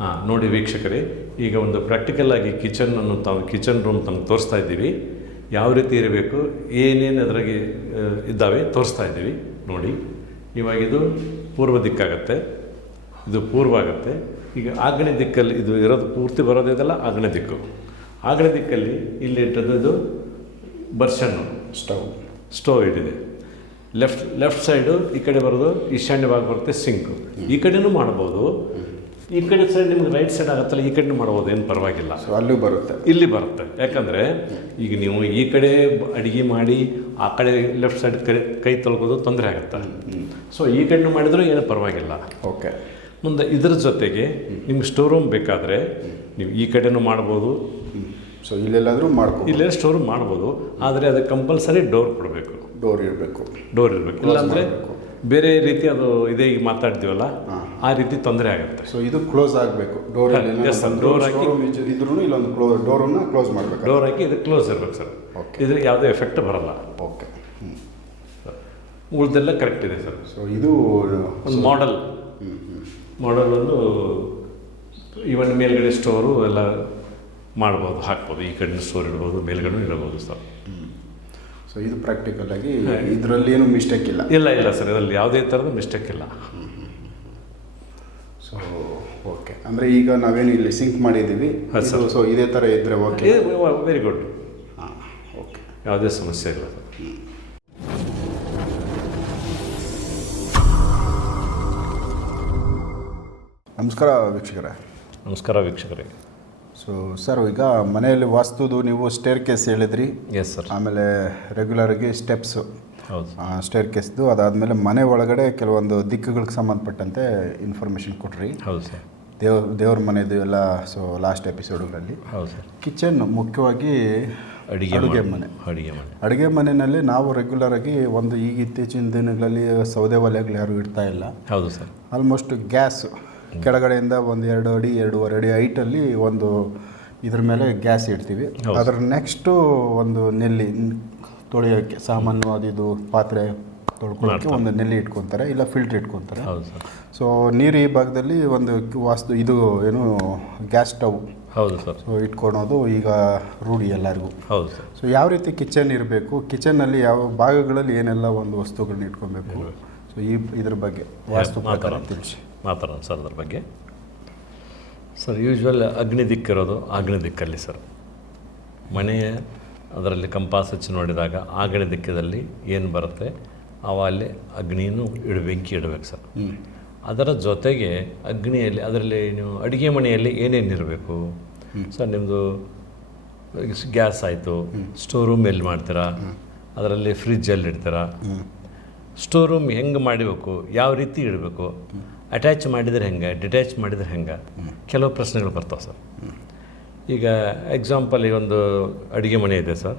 ಹಾಂ ನೋಡಿ ವೀಕ್ಷಕರೇ ಈಗ ಒಂದು ಪ್ರಾಕ್ಟಿಕಲ್ ಆಗಿ ಕಿಚನ್ ಅನ್ನು ತಾವು ಕಿಚನ್ ರೂಮ್ ತಮ್ಗೆ ತೋರಿಸ್ತಾ ಇದ್ದೀವಿ. ಯಾವ ರೀತಿ ಇರಬೇಕು ಏನೇನು ಅದರಾಗೆ ಇದ್ದಾವೆ ತೋರಿಸ್ತಾ ಇದ್ದೀವಿ. ನೋಡಿ ಇವಾಗ ಇದು ಪೂರ್ವ ದಿಕ್ಕಾಗತ್ತೆ. ಇದು ಪೂರ್ವ ಆಗುತ್ತೆ. ಈಗ ಆಗ್ನೇಯ ದಿಕ್ಕಲ್ಲಿ ಇದು ಇರೋದು ಪೂರ್ತಿ ಬರೋದಿದೆಲ್ಲ ಆಗ್ನೇಯ ದಿಕ್ಕು. ಆಗ್ನೇಯ ದಿಕ್ಕಲ್ಲಿ ಇಲ್ಲಿ ಇಟ್ಟದ್ದು ಇದು ಬರ್ಷನ್ನು ಸ್ಟವ್ ಸ್ಟೋವ್ ಇಟ್ಟಿದೆ. ಲೆಫ್ಟ್ ಲೆಫ್ಟ್ ಸೈಡು ಈ ಕಡೆ ಬರೋದು ಈಶಾನ್ಯ ಭಾಗ ಬರುತ್ತೆ ಸಿಂಕು ಈ ಕಡೆನೂ ಮಾಡ್ಬೋದು ಈ ಕಡೆ ಸೈಡ್ ನಿಮ್ಗೆ ರೈಟ್ ಸೈಡ್ ಆಗುತ್ತಲ್ಲ ಈ ಕಡೆ ಮಾಡ್ಬೋದು ಏನು ಪರವಾಗಿಲ್ಲ. ಸೊ ಅಲ್ಲೂ ಬರುತ್ತೆ. ಇಲ್ಲಿ ಬರುತ್ತೆ. ಯಾಕಂದರೆ ಈಗ ನೀವು ಈ ಕಡೆ ಅಡುಗೆ ಮಾಡಿ ಆ ಕಡೆ ಲೆಫ್ಟ್ ಸೈಡ್ ಕೈ ಕೈ ತೊಳ್ಕೋದು ತೊಂದರೆ ಆಗುತ್ತೆ. ಸೊ ಈ ಕಡೆ ಮಾಡಿದರೂ ಏನು ಪರವಾಗಿಲ್ಲ. ಓಕೆ ಮುಂದೆ ಇದ್ರ ಜೊತೆಗೆ ನಿಮ್ಗೆ ಸ್ಟೋರ್ ರೂಮ್ ಬೇಕಾದರೆ ನೀವು ಈ ಕಡೆನೂ ಮಾಡ್ಬೋದು. ಸೊ ಇಲ್ಲೆಲ್ಲಾದರೂ ಮಾಡ್ಕೊ ಇಲ್ಲೇ ಸ್ಟೋರ್ ರೂಮ್ ಮಾಡ್ಬೋದು. ಆದರೆ ಅದಕ್ಕೆ ಕಂಪಲ್ಸರಿ ಡೋರ್ ಕೊಡಬೇಕು. ಡೋರ್ ಇರಬೇಕು. ಡೋರ್ ಇರಬೇಕು. ಇಲ್ಲಾಂದರೆ. ಬೇರೆ ರೀತಿ ಅದು ಇದೇ ಈಗ ಮಾತಾಡ್ತೀವಲ್ಲ? ಆ ರೀತಿ ತೊಂದರೆ ಆಗುತ್ತೆ. ಸೊ ಇದು ಕ್ಲೋಸ್ ಆಗಬೇಕು. ಡೋರ್ ಡೋರ್ ಹಾಕಿ- ಇದ್ರೂ ಇಲ್ಲೊಂದು ಕ್ಲೋ ಡೋರನ್ನು ಕ್ಲೋಸ್ ಮಾಡಬೇಕು. ಡೋರ್ ಹಾಕಿ ಇದು ಕ್ಲೋಸ್ ಇರಬೇಕು ಸರ್ ಓಕೆ ಇದ್ರಿಗೆ ಯಾವುದೇ ಎಫೆಕ್ಟ್ ಬರಲ್ಲ. ಓಕೆ ಉಳ್ದೆಲ್ಲ ಕರೆಕ್ಟ್ ಇದೆ ಸರ್ ಸೊ ಇದು ಒಂದು ಮಾಡೆಲ್ ಮಾಡೆಲ್ ಒಂದು ಈವನ್ ಮೇಲ್ಗಡೆ ಸ್ಟೋರು ಎಲ್ಲ ಮಾಡ್ಬೋದು ಹಾಕ್ಬೋದು. ಈ ಕಡೆ ಸ್ಟೋರ್ ಇಡ್ಬೋದು ಮೇಲ್ಗಡೆ ಇಡಬಹುದು ಸರ್ ಸೊ ಇದು ಪ್ರಾಕ್ಟಿಕಲ್ ಆಗಿ ಇದರಲ್ಲಿ ಏನು ಮಿಸ್ಟೇಕ್ ಇಲ್ಲ. ಇಲ್ಲ ಇಲ್ಲ ಸರ್ ಇದರಲ್ಲಿ ಯಾವುದೇ ಥರದ ಮಿಸ್ಟೇಕ್ ಇಲ್ಲ. ಸೊ ಓಕೆ ಅಂದರೆ ಈಗ ನಾವೇನು ಇಲ್ಲಿ ಸಿಂಕ್ ಮಾಡಿದ್ದೀವಿ. ಸೊ ಇದೇ ಥರ ಇದ್ದರೆ ಓಕೆ ವೆರಿ ಗುಡ್ ಹಾಂ ಓಕೆ ಯಾವುದೇ ಸಮಸ್ಯೆ ಇಲ್ಲ ಸರ್. ನಮಸ್ಕಾರ ವೀಕ್ಷಕರೇ. ನಮಸ್ಕಾರ ವೀಕ್ಷಕರೇ. ಸೊ ಸರ್ ಈಗ ಮನೆಯಲ್ಲಿ ವಾಸ್ತುದು ನೀವು ಸ್ಟೇರ್ ಕೇಸ್ ಹೇಳಿದ್ರಿ. ಎಸ್ ಸರ್ ಆಮೇಲೆ ರೆಗ್ಯುಲರಾಗಿ ಸ್ಟೆಪ್ಸು ಹೌದು. ಸ್ಟೇರ್ ಕೇಸ್ದು ಅದಾದಮೇಲೆ ಮನೆ ಒಳಗಡೆ ಕೆಲವೊಂದು ದಿಕ್ಕುಗಳಿಗೆ ಸಂಬಂಧಪಟ್ಟಂತೆ ಇನ್ಫಾರ್ಮೇಷನ್ ಕೊಟ್ರಿ. ಹೌದು ಸರ್ ದೇವ್ ದೇವ್ರ ಮನೆದು ಎಲ್ಲ ಸೊ ಲಾಸ್ಟ್ ಎಪಿಸೋಡ್ಗಳಲ್ಲಿ ಹೌದು ಸರ್ ಕಿಚನ್ ಮುಖ್ಯವಾಗಿ ಅಡುಗೆ ಅಡುಗೆ ಮನೆ. ಅಡುಗೆ ಮನೆ. ಅಡುಗೆ ಮನೆಯಲ್ಲಿ ನಾವು ರೆಗ್ಯುಲರಾಗಿ ಒಂದು ಈಗ ಇತ್ತೀಚಿನ ದಿನಗಳಲ್ಲಿ ಸೌದೆ ಒಲೆಗಳು ಯಾರು ಇಡ್ತಾ ಇಲ್ಲ. ಹೌದು ಸರ್ ಆಲ್ಮೋಸ್ಟ್ ಗ್ಯಾಸ್ ಕೆಳಗಡೆಯಿಂದ ಒಂದು ಎರಡು ಅಡಿ ಎರಡೂವರೆ ಅಡಿ ಹೈಟಲ್ಲಿ ಒಂದು ಇದ್ರ ಮೇಲೆ ಗ್ಯಾಸ್ ಇಡ್ತೀವಿ. ಅದರ ನೆಕ್ಸ್ಟು ಒಂದು ನೆಲ್ಲಿ ತೊಳೆಯೋಕ್ಕೆ ಸಾಮಾನು ಅದು ಇದು ಪಾತ್ರೆ ತೊಳ್ಕೊಳ್ಳೋಕ್ಕೆ ಒಂದು ನೆಲ್ಲಿ ಇಟ್ಕೊತಾರೆ ಇಲ್ಲ ಫಿಲ್ಟ್ರ್ ಇಟ್ಕೊತಾರೆ. ಸೊ ನೀರು ಈ ಭಾಗದಲ್ಲಿ ಒಂದು ವಾಸ್ತು ಇದು ಏನು ಗ್ಯಾಸ್ ಸ್ಟವ್ ಹೌದು ಸರ್. ಸೊ ಇಟ್ಕೊಳೋದು ಈಗ ರೂಢಿ ಎಲ್ಲರಿಗೂ. ಹೌದು ಸರ್. ಸೊ ಯಾವ ರೀತಿ ಕಿಚನ್ ಇರಬೇಕು? ಕಿಚನ್ನಲ್ಲಿ ಯಾವ ಭಾಗಗಳಲ್ಲಿ ಏನೆಲ್ಲ ಒಂದು ವಸ್ತುಗಳನ್ನ ಇಟ್ಕೊಬೇಕು? ಸೊ ಈ ಇದ್ರ ಬಗ್ಗೆ ವಾಸ್ತು ಪ್ರಕಾರ. ತಿಳಿಸಿ. ಮಾತಾಡೋಣ ಸರ್ ಅದ್ರ ಬಗ್ಗೆ. ಸರ್ ಯೂಶ್ವಲ್ ಅಗ್ನಿ ದಿಕ್ಕಿರೋದು ಆಗ್ನಿ ದಿಕ್ಕಲ್ಲಿ ಸರ್. ಮನೆಯ ಅದರಲ್ಲಿ ಕಂಪಾಸ್ ಹಚ್ಚಿ ನೋಡಿದಾಗ ಆಗ್ನಿ ದಿಕ್ಕದಲ್ಲಿ ಏನು ಬರುತ್ತೆ? ಅವ ಅಲ್ಲಿ ಅಗ್ನಿನೂ ಇಡ ಬೆಂಕಿ ಇಡಬೇಕು ಸರ್. ಅದರ ಜೊತೆಗೆ ಅಗ್ನಿಯಲ್ಲಿ ಅದರಲ್ಲಿ ನೀವು ಅಡುಗೆ ಮನೆಯಲ್ಲಿ ಏನೇನು ಇರಬೇಕು? ಸರ್ ನಿಮ್ಮದು ಗ್ಯಾಸ್ ಆಯಿತು. ಸ್ಟೋರ್ ರೂಮ್ ಎಲ್ಲಿ ಮಾಡ್ತೀರಾ? ಅದರಲ್ಲಿ ಫ್ರಿಜ್ ಎಲ್ಲಿ ಇಡ್ತೀರಾ ಸ್ಟೋರ್ ರೂಮ್ ಹೆಂಗೆ ಮಾಡಬೇಕು? ಯಾವ ರೀತಿ ಇಡಬೇಕು? ಅಟ್ಯಾಚ್ ಮಾಡಿದರೆ ಹೆಂಗೆ ಡಿಟ್ಯಾಚ್ ಮಾಡಿದರೆ ಹೆಂಗೆ? ಕೆಲವು ಪ್ರಶ್ನೆಗಳು ಬರ್ತಾವೆ ಸರ್. ಈಗ ಎಕ್ಸಾಂಪಲ್ ಈಗ ಒಂದು ಅಡುಗೆ ಮನೆ ಇದೆ ಸರ್.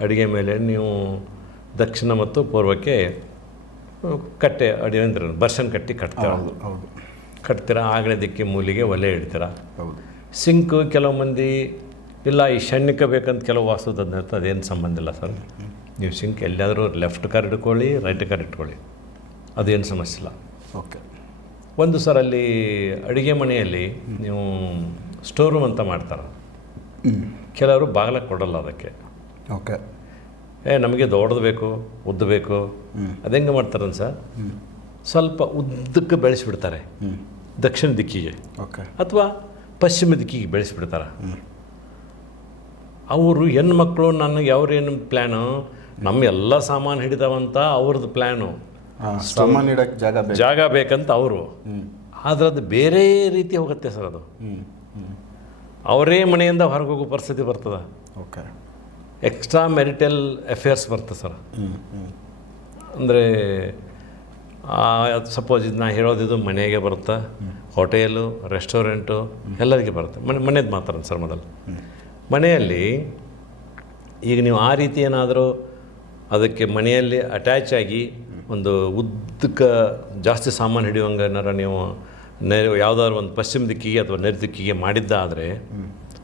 ಅಡುಗೆ ಮೇಲೆ ನೀವು ದಕ್ಷಿಣ ಮತ್ತು ಪೂರ್ವಕ್ಕೆ ಕಟ್ಟೆ ಅಡುಗೆ ಅಂದ್ರೆ ಬರ್ಷನ್ ಕಟ್ಟಿ ಕಟ್ತೀರ? ಹೌದು ಕಟ್ತೀರಾ ಕಟ್ತೀರ? ಆಗಲೇ ದಿಕ್ಕಿ ಮೂಲಿಗೆ ಒಲೆ ಇಡ್ತೀರಾ? ಹೌದು. ಸಿಂಕು ಕೆಲವು ಮಂದಿ ಇಲ್ಲ ಈ ಶಣ್ಯಕ್ಕೆ ಬೇಕಂತ ಕೆಲವು ವಾಸ್ತುದ ಅದೇನು ಸಂಬಂಧ ಇಲ್ಲ ಸರ್. ನೀವು ಸಿಂಕ್ ಎಲ್ಲಿಯಾದರೂ ಲೆಫ್ಟ್ ಕಾರ್ ಇಟ್ಕೊಳ್ಳಿ ರೈಟ್ ಕಾರ್ ಇಟ್ಕೊಳ್ಳಿ. ಅದೇನು ಸಮಸ್ಯೆ ಇಲ್ಲ. ಓಕೆ. ಒಂದು ಸರ್ ಅಲ್ಲಿ ಅಡುಗೆ ಮನೆಯಲ್ಲಿ ನೀವು ಸ್ಟೋರ್ ರೂಮ್ ಅಂತ ಮಾಡ್ತಾರೆ. ಕೆಲವರು ಬಾಗಿಲ ಕೊಡಲ್ಲ ಅದಕ್ಕೆ. ಓಕೆ. ಏ ನಮಗೆ ದೊಡ್ಡದು ಬೇಕು ಉದ್ದ ಬೇಕು. ಅದೆಂಗೆ ಮಾಡ್ತಾರನ್ ಸರ್? ಸ್ವಲ್ಪ ಉದ್ದಕ್ಕೆ ಬೆಳೆಸಿಬಿಡ್ತಾರೆ. ದಕ್ಷಿಣ ದಿಕ್ಕಿಗೆ. ಓಕೆ. ಅಥವಾ ಪಶ್ಚಿಮ ದಿಕ್ಕಿಗೆ ಬೆಳೆಸಿಬಿಡ್ತಾರೆ. ಅವರು ಹೆಣ್ಮಕ್ಳು ನನಗೆ ಅವ್ರೇನು ಪ್ಲ್ಯಾನು ನಮ್ಮ ಎಲ್ಲ ಸಾಮಾನು ಹಿಡಿದವಂತ ಅವ್ರದ್ದು ಪ್ಲ್ಯಾನು ಜಾಗ ಬೇಕು. ಜಾಗ ಬೇಕಂತ ಅವರು. ಆದ್ರೆ ಅದು ಬೇರೆ ರೀತಿ ಹೋಗುತ್ತೆ ಸರ್ ಅದು. ಅವರೇ ಮನೆಯಿಂದ ಹೊರಗೆ ಹೋಗೋ ಪರಿಸ್ಥಿತಿ ಬರ್ತದೆ. ಓಕೆ. ಎಕ್ಸ್ಟ್ರಾ ಮೆರಿಟಲ್ ಅಫೇರ್ಸ್ ಬರ್ತದೆ ಸರ್. ಹ್ಞೂ ಹ್ಞೂ ಅಂದರೆ ಸಪೋಸ್ ಇದು ನಾ ಹೇಳೋದಿದು ಮನೆಗೆ ಬರುತ್ತೆ? ಹೋಟೆಲು ರೆಸ್ಟೋರೆಂಟು ಎಲ್ಲರಿಗೆ ಬರುತ್ತೆ. ಮನೆ ಮನೇದು ಮಾತ್ರ ಸರ್ ಮೊದಲು. ಮನೆಯಲ್ಲಿ ಈಗ ನೀವು ಆ ರೀತಿ ಏನಾದರೂ ಅದಕ್ಕೆ ಮನೆಯಲ್ಲಿ ಅಟ್ಯಾಚ್ ಆಗಿ ಒಂದು ಉದ್ದಕ್ಕೆ ಜಾಸ್ತಿ ಸಾಮಾನು ಹಿಡಿಯುವಂಗೆ ಏನಾರ ನೀವು ನೆ ಯಾವುದಾದ್ರು ಒಂದು ಪಶ್ಚಿಮ ದಿಕ್ಕಿಗೆ ಅಥವಾ ನೈಋತ್ಯ ದಿಕ್ಕಿಗೆ ಮಾಡಿದ್ದಾದರೆ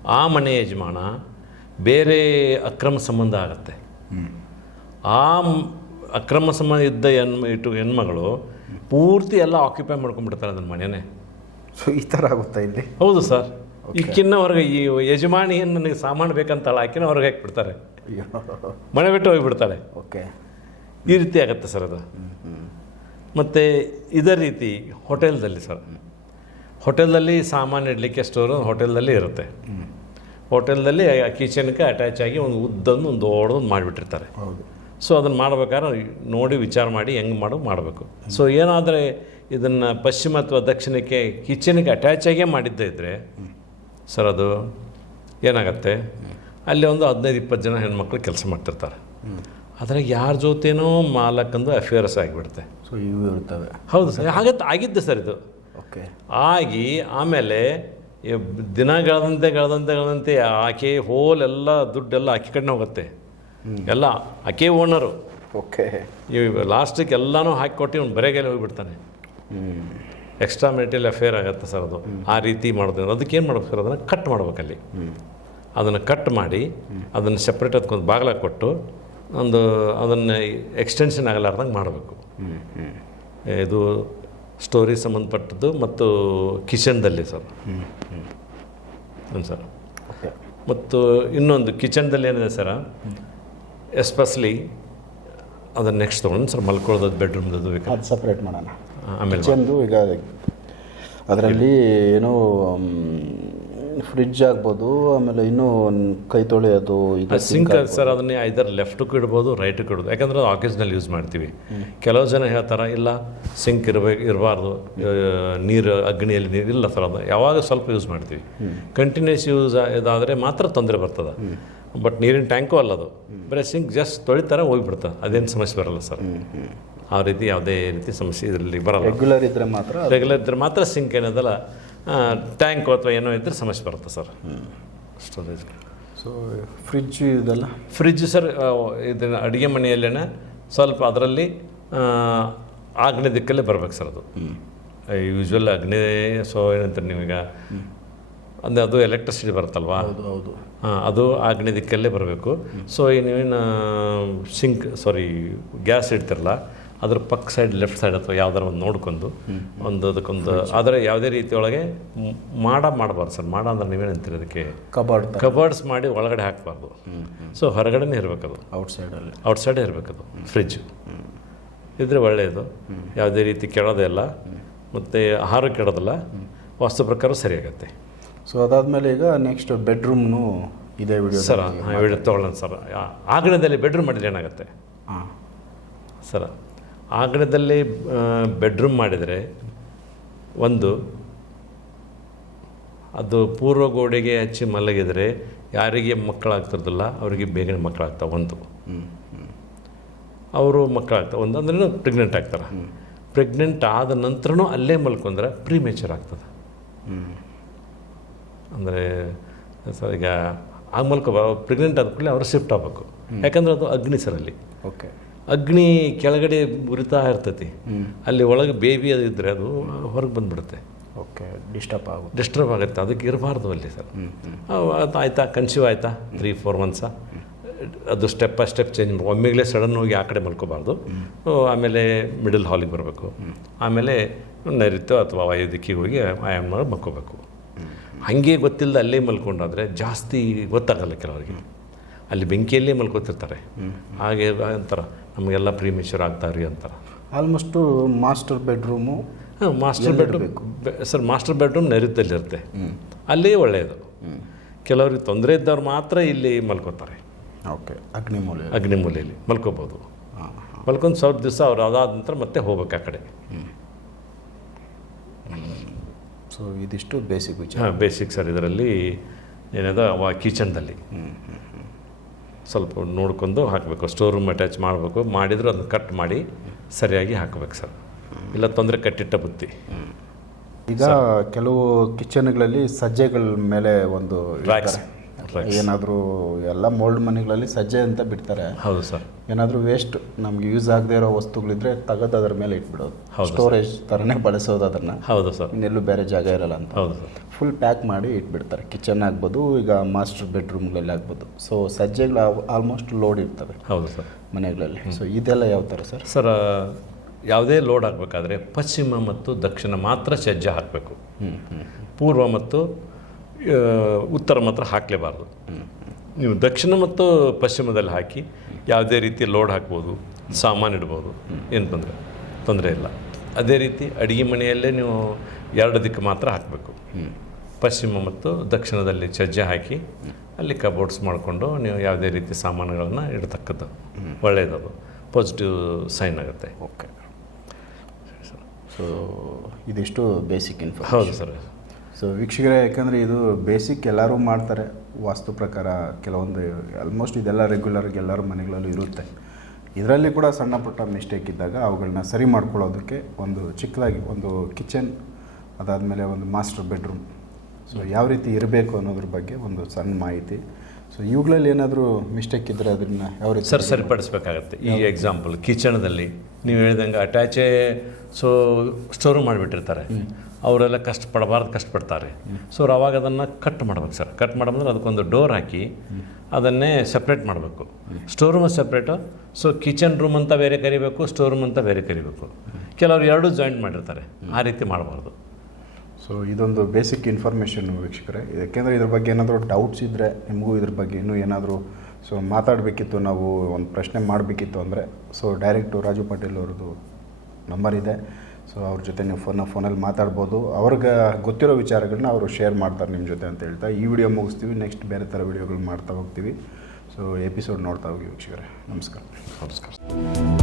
ಆ ಮನೆ ಯಜಮಾನ ಬೇರೆ ಅಕ್ರಮ ಸಂಬಂಧ ಆಗತ್ತೆ. ಆ ಅಕ್ರಮ ಸಂಬಂಧ ಇದ್ದ ಹೆಣ್ ಇಟ್ಟು ಹೆಣ್ಮಗಳು ಪೂರ್ತಿ ಎಲ್ಲ ಆಕ್ಯುಪೈ ಮಾಡ್ಕೊಂಡ್ಬಿಡ್ತಾರೆ ಅದನ್ನ ಮನೆಯೇ ಸೊ ಈ ಥರ ಆಗುತ್ತಾ ಇಲ್ಲಿ? ಹೌದು ಸರ್. ಈಕಿನ್ನ ಹೊರಗೆ ಈ ಯಜಮಾನಿ ಏನು ನನಗೆ ಸಾಮಾನು ಬೇಕಂತಾಳೆ ಆಕಿನ ಹೊರಗೆ ಹಾಕಿಬಿಡ್ತಾರೆ. ಮನೆ ಬಿಟ್ಟು ಹೋಗಿಬಿಡ್ತಾಳೆ. ಓಕೆ ಈ ರೀತಿ ಆಗುತ್ತೆ ಸರ್ ಅದು. ಮತ್ತು ಇದೇ ರೀತಿ ಹೋಟೆಲ್ದಲ್ಲಿ ಸರ್. ಹೋಟೆಲ್ದಲ್ಲಿ ಸಾಮಾನು ಇಡಲಿಕ್ಕೆ ಸ್ಟೋರ್ ಹೋಟೆಲ್ದಲ್ಲಿ ಇರುತ್ತೆ. ಹೋಟೆಲ್ದಲ್ಲಿ ಕಿಚನ್ಗೆ ಅಟ್ಯಾಚ್ ಆಗಿ ಒಂದು ಉದ್ದೊಂದು ಒಂದು ದೊಡ್ಡದೊಂದು ಮಾಡಿಬಿಟ್ಟಿರ್ತಾರೆ. ಹೌದು. ಸೊ ಅದನ್ನು ಮಾಡ್ಬೇಕಾದ್ರೆ ನೋಡಿ ವಿಚಾರ ಮಾಡಿ ಹೆಂಗೆ ಮಾಡೋ ಮಾಡಬೇಕು. ಸೊ ಏನಾದರೆ ಇದನ್ನು ಪಶ್ಚಿಮ ಅಥವಾ ದಕ್ಷಿಣಕ್ಕೆ ಕಿಚನ್ಗೆ ಅಟ್ಯಾಚ್ ಆಗೇ ಮಾಡಿದ್ದೇ ಇದ್ದರೆ ಸರ್ ಅದು ಏನಾಗತ್ತೆ? ಅಲ್ಲಿ ಒಂದು ಹದಿನೈದು ಇಪ್ಪತ್ತು ಜನ ಹೆಣ್ಮಕ್ಳು ಕೆಲಸ ಮಾಡ್ತಿರ್ತಾರೆ. ಆದರೆ ಯಾರ ಜೊತೆನೋ ಮಾಲಕ್ಕಂದು ಅಫೇರ್ಸ್ ಆಗಿಬಿಡುತ್ತೆ. ಸೊ ಇವು ಇರ್ತವೆ. ಹೌದು ಸರ್ ಹಾಗೆ ಆಗಿದ್ದೆ ಸರ್ ಇದು. ಓಕೆ. ಆಗಿ ಆಮೇಲೆ ದಿನ ಗಳದಂತೆ ಗಳದಂತೆ ಗಳದಂತೆ ಆಕೆ ಹೋಲ್ ಎಲ್ಲ ದುಡ್ಡೆಲ್ಲ ಆಕೆ ಕಡೆ ಹೋಗುತ್ತೆ. ಎಲ್ಲ ಆಕೆ ಓನರು. ಓಕೆ. ಇವು ಲಾಸ್ಟಿಗೆ ಎಲ್ಲನೂ ಹಾಕಿಕೊಟ್ಟು ಅವ್ನು ಬರೆಗೆಲ್ಲ ಹೋಗಿಬಿಡ್ತಾನೆ. ಹ್ಞೂ ಎಕ್ಸ್ಟ್ರಾ ಮೆಟೀರಿಯಲ್ ಅಫೇರ್ ಆಗುತ್ತೆ ಸರ್ ಅದು. ಆ ರೀತಿ ಮಾಡೋದು ಅದಕ್ಕೆ ಏನು ಮಾಡ್ಬೇಕು ಸರ್ ಅದನ್ನು? ಕಟ್ ಮಾಡ್ಬೇಕಲ್ಲಿ. ಅದನ್ನು ಕಟ್ ಮಾಡಿ ಅದನ್ನು ಸಪ್ರೇಟ್ ಅದಕ್ಕೊಂದು ಬಾಗಿಲ ಕೊಟ್ಟು ಒಂದು ಅದನ್ನು ಎಕ್ಸ್ಟೆನ್ಷನ್ ಆಗಲಾರ್ದಂಗೆ ಮಾಡಬೇಕು. ಇದು ಸ್ಟೋರಿ ಸಂಬಂಧಪಟ್ಟದ್ದು ಮತ್ತು ಕಿಚನ್ದಲ್ಲಿ ಸರ್. ಹ್ಞೂ ಹ್ಞೂ ಹ್ಞೂ ಸರ್. ಮತ್ತು ಇನ್ನೊಂದು ಕಿಚನ್ದಲ್ಲಿ ಏನಿದೆ ಸರ? ಎಸ್ಪೆಷಲಿ ಅದನ್ನು ನೆಕ್ಸ್ಟ್ ತೊಗೊಂಡು ಸರ್ ಮಲ್ಕೊಳ್ಳೋದು ಬೆಡ್ರೂಮ್ದು ಅದು ಸಪ್ರೇಟ್ ಮಾಡೋಣ. ಆಮೇಲೆ ಈಗ ಅದರಲ್ಲಿ ಏನೋ ಫ್ರಿಡ್ಜ್ ಆಗ್ಬೋದು ಆಮೇಲೆ ಇನ್ನೂ ಕೈ ತೊಳೆಯೋದು ಇದು ಸಿಂಕ್ ಸರ್ ಅದನ್ನೇ ಐದರ್ ಲೆಫ್ಟಕ್ಕೂ ಇಡ್ಬೋದು ರೈಟಕ್ಕೂ ಇಡ್ಬೋದು. ಯಾಕಂದ್ರೆ ಅದು ಆಫೀಸ್ನಲ್ಲಿ ಯೂಸ್ ಮಾಡ್ತೀವಿ. ಕೆಲವು ಜನ ಹೇಳ್ತಾರೆ ಇಲ್ಲ ಸಿಂಕ್ ಇರಬೇಕು ಇರಬಾರ್ದು. ನೀರು ಅಗ್ನಿಯಲ್ಲಿ ನೀರು ಇಲ್ಲ ಸರ್ ಅದು ಯಾವಾಗ ಸ್ವಲ್ಪ ಯೂಸ್ ಮಾಡ್ತೀವಿ. ಕಂಟಿನ್ಯೂಸ್ ಯೂಸ್ ಇದಾದರೆ ಮಾತ್ರ ತೊಂದರೆ ಬರ್ತದೆ. ಬಟ್ ನೀರಿನ ಟ್ಯಾಂಕು ಅಲ್ಲ ಅದು. ಬರೀ ಸಿಂಕ್ ಜಸ್ಟ್ ತೊಳಿತಾರೆ ಹೋಗಿಬಿಡ್ತದೆ ಅದೇನು ಸಮಸ್ಯೆ ಬರಲ್ಲ ಸರ್. ಆ ರೀತಿ ಯಾವುದೇ ರೀತಿ ಸಮಸ್ಯೆ ಇದರಲ್ಲಿ ಬರಲ್ಲ. ರೆಗ್ಯುಲರ್ ಇದ್ದರೆ ಮಾತ್ರ ರೆಗ್ಯುಲರ್ ಇದ್ದರೆ ಮಾತ್ರ ಸಿಂಕ್ ಏನದಲ್ಲ. ಟ್ಯಾಂಕು ಅಥವಾ ಏನೋ ಇದ್ದರೆ ಸಮಸ್ಯೆ ಬರುತ್ತೆ ಸರ್. ಸ್ಟೋರೇಜ್ ಸೊ ಫ್ರಿಜ್ ಇದೆಲ್ಲ? ಫ್ರಿಜ್ ಸರ್ ಇದನ್ನು ಅಡುಗೆ ಮನೆಯಲ್ಲೇನೆ ಸ್ವಲ್ಪ ಅದರಲ್ಲಿ ಆಗ್ನೇಯ ದಿಕ್ಕಲ್ಲೇ ಬರ್ಬೇಕು ಸರ್ ಅದು. ಯೂಶ್ವಲ್ ಅಗ್ನಿ ಸೊ ಏನಂತಾರೆ ನೀವೀಗ ಅಂದರೆ ಅದು ಎಲೆಕ್ಟ್ರಿಸಿಟಿ ಬರುತ್ತಲ್ವಾ? ಹೌದು ಹೌದು. ಹಾಂ ಅದು ಆಗ್ನೇಯ ದಿಕ್ಕಲ್ಲೇ ಬರಬೇಕು. ಸೊ ಈ ನೀವೇನು ಸಿಂಕ್ ಸಾರಿ ಗ್ಯಾಸ್ ಇಡ್ತಿರಲ್ಲ ಅದ್ರ ಪಕ್ಕ ಸೈಡ್ ಲೆಫ್ಟ್ ಸೈಡ್ ಅಥವಾ ಯಾವ್ದಾರ ಒಂದು ನೋಡ್ಕೊಂಡು ಒಂದು ಅದಕ್ಕೊಂದು ಆದರೆ ಯಾವುದೇ ರೀತಿಯೊಳಗೆ ಮಾಡ ಮಾಡಬಾರ್ದು ಸರ್. ಮಾಡ ಅಂದ್ರೆ ನೀವೇನಂತೀರಿ ಅದಕ್ಕೆ? ಕಬರ್ಡ್ ಕಬರ್ಡ್ಸ್ ಮಾಡಿ ಒಳಗಡೆ ಹಾಕಬಾರ್ದು. ಸೊ ಹೊರಗಡೆನೇ ಇರಬೇಕದು. ಔಟ್ಸೈಡಲ್ಲಿ ಔಟ್ಸೈಡೇ ಇರಬೇಕದು. ಫ್ರಿಜ್ ಇದ್ರೆ ಒಳ್ಳೆಯದು. ಯಾವುದೇ ರೀತಿ ಕೆಡೋದೇ ಇಲ್ಲ. ಮತ್ತು ಆಹಾರ ಕೆಡೋದಿಲ್ಲ. ವಾಸ್ತು ಪ್ರಕಾರ ಸರಿಯಾಗತ್ತೆ. ಸೊ ಅದಾದಮೇಲೆ ಈಗ ನೆಕ್ಸ್ಟ್ ಬೆಡ್ರೂಮ್ನು ಇದೆ ವಿಡಿಯೋ ಸರ್ ವಿಡಿಯೋ ತೊಗೊಳ್ಳೋಣ ಸರ್. ಆಗಣದಲ್ಲಿ ಬೆಡ್ರೂಮ್ ಮಾಡಿದ್ರೆ ಏನಾಗುತ್ತೆ? ಹಾಂ ಸರ್. ಆಗಣದಲ್ಲಿ ಬೆಡ್ರೂಮ್ ಮಾಡಿದರೆ ಒಂದು ಅದು ಪೂರ್ವ ಗೋಡೆಗೆ ಹಚ್ಚಿ ಮಲಗಿದರೆ ಯಾರಿಗೆ ಮಕ್ಕಳಾಗ್ತಿರೋದಿಲ್ಲ ಅವರಿಗೆ ಬೇಗನೆ ಮಕ್ಕಳಾಗ್ತಾವೆ ಒಂದು. ಅವರು ಮಕ್ಕಳಾಗ್ತಾವೆ ಒಂದು ಅಂದ್ರೆ ಪ್ರೆಗ್ನೆಂಟ್ ಆಗ್ತಾರೆ. ಪ್ರೆಗ್ನೆಂಟ್ ಆದ ನಂತರನೂ ಅಲ್ಲೇ ಮಲ್ಕೊಂಡ್ರೆ ಪ್ರೀಮೇಚರ್ ಆಗ್ತದೆ. ಅಂದರೆ ಸರ್ ಈಗ ಆಗ ಮಲ್ಕೊ ಪ್ರೆಗ್ನೆಂಟ್ ಆದ ಕೂಡಲೇ ಅವರು ಶಿಫ್ಟ್ ಆಗಬೇಕು. ಯಾಕಂದ್ರೆ ಅದು ಅಗ್ನಿ ಸರ್ ಅಲ್ಲಿ. ಓಕೆ ಅಗ್ನಿ ಕೆಳಗಡೆ ಉರಿತಾ ಇರ್ತೈತಿ. ಅಲ್ಲಿ ಒಳಗೆ ಬೇಬಿ ಅದು ಇದ್ದರೆ ಅದು ಹೊರಗೆ ಬಂದ್ಬಿಡುತ್ತೆ. ಓಕೆ ಡಿಸ್ಟರ್ಬ್ ಆಗುತ್ತೆ. ಡಿಸ್ಟರ್ಬ್ ಆಗುತ್ತೆ. ಅದಕ್ಕೆ ಇರಬಾರ್ದು ಅಲ್ಲಿ ಸರ್. ಅದು ಆಯಿತಾ? ಕನ್ಸ್ಯೂ ಆಯಿತಾ? ತ್ರೀ ಫೋರ್ ಮಂತ್ಸ ಅದು ಸ್ಟೆಪ್ ಬೈ ಸ್ಟೆಪ್ ಚೇಂಜ್ ಮಾಡಿ ಒಮ್ಮೆಗಲೇ ಸಡನ್ ಹೋಗಿ ಆ ಕಡೆ ಮಲ್ಕೋಬಾರ್ದು. ಆಮೇಲೆ ಮಿಡಲ್ ಹಾಲಿಗೆ ಬರಬೇಕು. ಆಮೇಲೆ ನೈಋತ್ಯ ಅಥವಾ ವಾಯು ದಿಕ್ಕಿಗೆ ಹೋಗಿ ಆಯಾಮ ಮಾಡಿ ಮಲ್ಕೋಬೇಕು ಹಾಗೆ ಗೊತ್ತಿಲ್ಲದೆ ಅಲ್ಲೇ ಮಲ್ಕೊಂಡಾದರೆ ಜಾಸ್ತಿ ಗೊತ್ತಾಗಲ್ಲ ಕೆಲವರಿಗೆ. ಅಲ್ಲಿ ಬೆಂಕಿಯಲ್ಲೇ ಮಲ್ಕೋತಿರ್ತಾರೆ. ಹಾಗೆ ಅಂತಾರೆ ನಮಗೆಲ್ಲ ಪ್ರೀಮೇಚರ್ ರೀ ಅಂತಾರೆ. ಆಲ್ಮೋಸ್ಟು ಮಾಸ್ಟರ್ ಬೆಡ್ರೂಮು ಹಾಂ master bedroom sir master bedroom ನೈಋತ್ಯದಲ್ಲಿರುತ್ತೆ ಅಲ್ಲೇ ಒಳ್ಳೆಯದು ಕೆಲವ್ರಿಗೆ ತೊಂದರೆ ಇದ್ದವ್ರು ಮಾತ್ರ ಇಲ್ಲಿ ಮಲ್ಕೋತಾರೆ. ಓಕೆ ಅಗ್ನಿಮೂಲೆ ಅಗ್ನಿಮೂಲೆಯಲ್ಲಿ ಮಲ್ಕೋಬೋದು. ಮಲ್ಕೊಂಡು ಸ್ವಲ್ಪ ದಿವಸ ಅವ್ರು ಅದಾದ ನಂತರ ಮತ್ತೆ ಹೋಗ್ಬೇಕು ಆ ಕಡೆ. ಸೊ ಇದಿಷ್ಟು ಬೇಸಿಕ್ ವಿಚಾರ. ಹಾಂ ಬೇಸಿಕ್ ಸರ್ ಇದರಲ್ಲಿ ಏನದ ಅವ ಕಿಚನ್ದಲ್ಲಿ ಸ್ವಲ್ಪ ನೋಡ್ಕೊಂಡು ಹಾಕಬೇಕು ಸ್ಟೋರ್ ರೂಮ್ ಅಟ್ಯಾಚ್ ಮಾಡಬೇಕು. ಮಾಡಿದರೂ ಅದನ್ನು ಕಟ್ ಮಾಡಿ ಸರಿಯಾಗಿ ಹಾಕಬೇಕು ಸರ್. ಇಲ್ಲ ತೊಂದರೆ ಕಟ್ಟಿಟ್ಟ ಬುತ್ತಿ. ಈಗ ಕೆಲವು ಕಿಚನ್ಗಳಲ್ಲಿ ಸಜ್ಜೆಗಳ ಮೇಲೆ ಒಂದು. ಏನಾದರೂ ಎಲ್ಲ ಮೋಲ್ಡ್ ಮನೆಗಳಲ್ಲಿ ಸಜ್ಜೆ ಅಂತ ಬಿಡ್ತಾರೆ. ಹೌದು ಸರ್ ಏನಾದರೂ ವೇಸ್ಟ್ ನಮ್ಗೆ ಯೂಸ್ ಆಗದೆ ಇರೋ ವಸ್ತುಗಳಿದ್ರೆ ತೆಗೆದು ಅದರ ಮೇಲೆ ಇಟ್ಬಿಡೋದು. ಸ್ಟೋರೇಜ್ ಥರನೇ ಬಳಸೋದು ಅದನ್ನು. ಹೌದು ಸರ್ ಇನ್ನೆಲ್ಲೂ ಬೇರೆ ಜಾಗ ಇರಲ್ಲ ಅಂತ. ಹೌದು ಸರ್ ಫುಲ್ ಪ್ಯಾಕ್ ಮಾಡಿ ಇಟ್ಬಿಡ್ತಾರೆ. ಕಿಚನ್ ಆಗ್ಬೋದು ಈಗ ಮಾಸ್ಟರ್ ಬೆಡ್ರೂಮ್ಗಳಲ್ಲಿ ಆಗ್ಬೋದು. ಸೊ ಸಜ್ಜೆಗಳು ಆಲ್ಮೋಸ್ಟ್ ಲೋಡ್ ಇರ್ತವೆ ಹೌದು ಸರ್ ಮನೆಗಳಲ್ಲಿ. ಸೊ ಇದೆಲ್ಲ ಯಾವ ಥರ ಸರ್ ಸರ್ ಯಾವುದೇ ಲೋಡ್ ಆಗಬೇಕಾದ್ರೆ ಪಶ್ಚಿಮ ಮತ್ತು ದಕ್ಷಿಣ ಮಾತ್ರ ಸಜ್ಜೆ ಹಾಕಬೇಕು. ಪೂರ್ವ ಮತ್ತು ಉತ್ತರ ಮಾತ್ರ ಹಾಕಲೇಬಾರ್ದು. ನೀವು ದಕ್ಷಿಣ ಮತ್ತು ಪಶ್ಚಿಮದಲ್ಲಿ ಹಾಕಿ ಯಾವುದೇ ರೀತಿ ಲೋಡ್ ಹಾಕ್ಬೋದು ಸಾಮಾನು ಇಡ್ಬೋದು ಏನು ತೊಂದರೆ ತೊಂದರೆ ಇಲ್ಲ. ಅದೇ ರೀತಿ ಅಡುಗೆ ಮನೆಯಲ್ಲೇ ನೀವು ಎರಡು ದಿಕ್ಕು ಮಾತ್ರ ಹಾಕಬೇಕು. ಪಶ್ಚಿಮ ಮತ್ತು ದಕ್ಷಿಣದಲ್ಲಿ ಸಜ್ಜೆ ಹಾಕಿ ಅಲ್ಲಿ ಕಬೋರ್ಡ್ಸ್ ಮಾಡಿಕೊಂಡು ನೀವು ಯಾವುದೇ ರೀತಿ ಸಾಮಾನುಗಳನ್ನು ಇಡ್ತಕ್ಕದ್ದು. ಒಳ್ಳೆಯದದು ಪಾಸಿಟಿವ್ ಸೈನ್ ಆಗುತ್ತೆ. ಓಕೆ. ಸೊ ಇದಿಷ್ಟು ಬೇಸಿಕ್ ಇನ್ಫಾರ್ಮ್ ಹೌದು ಸರ್. ಸೊ ವೀಕ್ಷಕರೇ ಯಾಕಂದರೆ ಇದು ಬೇಸಿಕ್ ಎಲ್ಲರೂ ಮಾಡ್ತಾರೆ. ವಾಸ್ತು ಪ್ರಕಾರ ಕೆಲವೊಂದು ಆಲ್ಮೋಸ್ಟ್ ಇದೆಲ್ಲ ರೆಗ್ಯುಲರ್ಗೆ ಎಲ್ಲರ ಮನೆಗಳಲ್ಲೂ ಇರುತ್ತೆ. ಇದರಲ್ಲಿ ಕೂಡ ಸಣ್ಣ ಪುಟ್ಟ ಮಿಸ್ಟೇಕ್ ಇದ್ದಾಗ ಅವುಗಳನ್ನ ಸರಿ ಮಾಡ್ಕೊಳ್ಳೋದಕ್ಕೆ ಒಂದು ಚಿಕ್ಕದಾಗಿ ಒಂದು ಕಿಚನ್ ಅದಾದಮೇಲೆ ಒಂದು ಮಾಸ್ಟರ್ ಬೆಡ್ರೂಮ್ ಸೊ ಯಾವ ರೀತಿ ಇರಬೇಕು ಅನ್ನೋದ್ರ ಬಗ್ಗೆ ಒಂದು ಸಣ್ಣ ಮಾಹಿತಿ. ಸೊ ಇವುಗಳಲ್ಲಿ ಏನಾದರೂ ಮಿಸ್ಟೇಕ್ ಇದ್ದರೆ ಅದನ್ನು ಯಾವ ರೀತಿ ಸರ್ ಸರಿಪಡಿಸ್ಬೇಕಾಗತ್ತೆ. ಈ ಎಕ್ಸಾಂಪಲ್ ಕಿಚನ್ದಲ್ಲಿ ನೀವು ಹೇಳಿದಂಗೆ ಅಟ್ಯಾಚೇ ಸೊ ಸ್ಟೋರ್ ಮಾಡಿಬಿಟ್ಟಿರ್ತಾರೆ. ಅವರೆಲ್ಲ ಕಷ್ಟಪಡಬಾರ್ದು ಕಷ್ಟಪಡ್ತಾರೆ. ಸೊ ಅವಾಗ ಅದನ್ನು ಕಟ್ ಮಾಡ್ಬೇಕು ಸರ್ ಕಟ್ ಮಾಡಂದ್ರೆ ಅದಕ್ಕೊಂದು ಡೋರ್ ಹಾಕಿ ಅದನ್ನೇ ಸಪ್ರೇಟ್ ಮಾಡಬೇಕು. Store room separate so kitchen room ಅಂತ ಬೇರೆ ಕರಿಬೇಕು ಸ್ಟೋರ್ ರೂಮ್ ಅಂತ ಬೇರೆ ಕರಿಬೇಕು. ಕೆಲವರು ಎರಡೂ ಜಾಯಿಂಟ್ ಮಾಡಿರ್ತಾರೆ. ಆ ರೀತಿ ಮಾಡಬಾರ್ದು. ಸೊ ಇದೊಂದು ಬೇಸಿಕ್ ಇನ್ಫಾರ್ಮೇಷನ್ ವೀಕ್ಷಕರೇ. ಯಾಕೆಂದರೆ ಇದ್ರ ಬಗ್ಗೆ ಏನಾದರೂ ಡೌಟ್ಸ್ ಇದ್ದರೆ ನಿಮಗೂ ಇದ್ರ ಬಗ್ಗೆ ಇನ್ನೂ ಏನಾದರೂ ಸೊ ಮಾತಾಡಬೇಕಿತ್ತು, ನಾವು ಒಂದು ಪ್ರಶ್ನೆ ಮಾಡಬೇಕಿತ್ತು ಅಂದರೆ ಸೊ ಡೈರೆಕ್ಟು ರಾಜು ಪಾಟೀಲ್ ಅವ್ರದ್ದು ನಂಬರ್ ಇದೆ. ಸೊ ಅವ್ರ ಜೊತೆ ನೀವು ಫೋನ, ಫೋನಲ್ಲಿ ಮಾತಾಡ್ಬೋದು. ಅವ್ರಿಗೆ ಗೊತ್ತಿರೋ ವಿಚಾರಗಳನ್ನ ಅವರು ಶೇರ್ ಮಾಡ್ತಾರೆ ನಿಮ್ಮ ಜೊತೆ ಅಂತ ಹೇಳ್ತಾ. ಈ ವಿಡಿಯೋ ಮುಗಿಸ್ತೀವಿ. ನೆಕ್ಸ್ಟ್ ಬೇರೆ ಥರ ವಿಡಿಯೋಗಳು ಮಾಡ್ತಾ ಹೋಗ್ತೀವಿ. ಸೊ ಎಪಿಸೋಡ್ ನೋಡ್ತಾ ಹೋಗಿ ವೀಕ್ಷಕರೇ. ನಮಸ್ಕಾರ. ನಮಸ್ಕಾರ.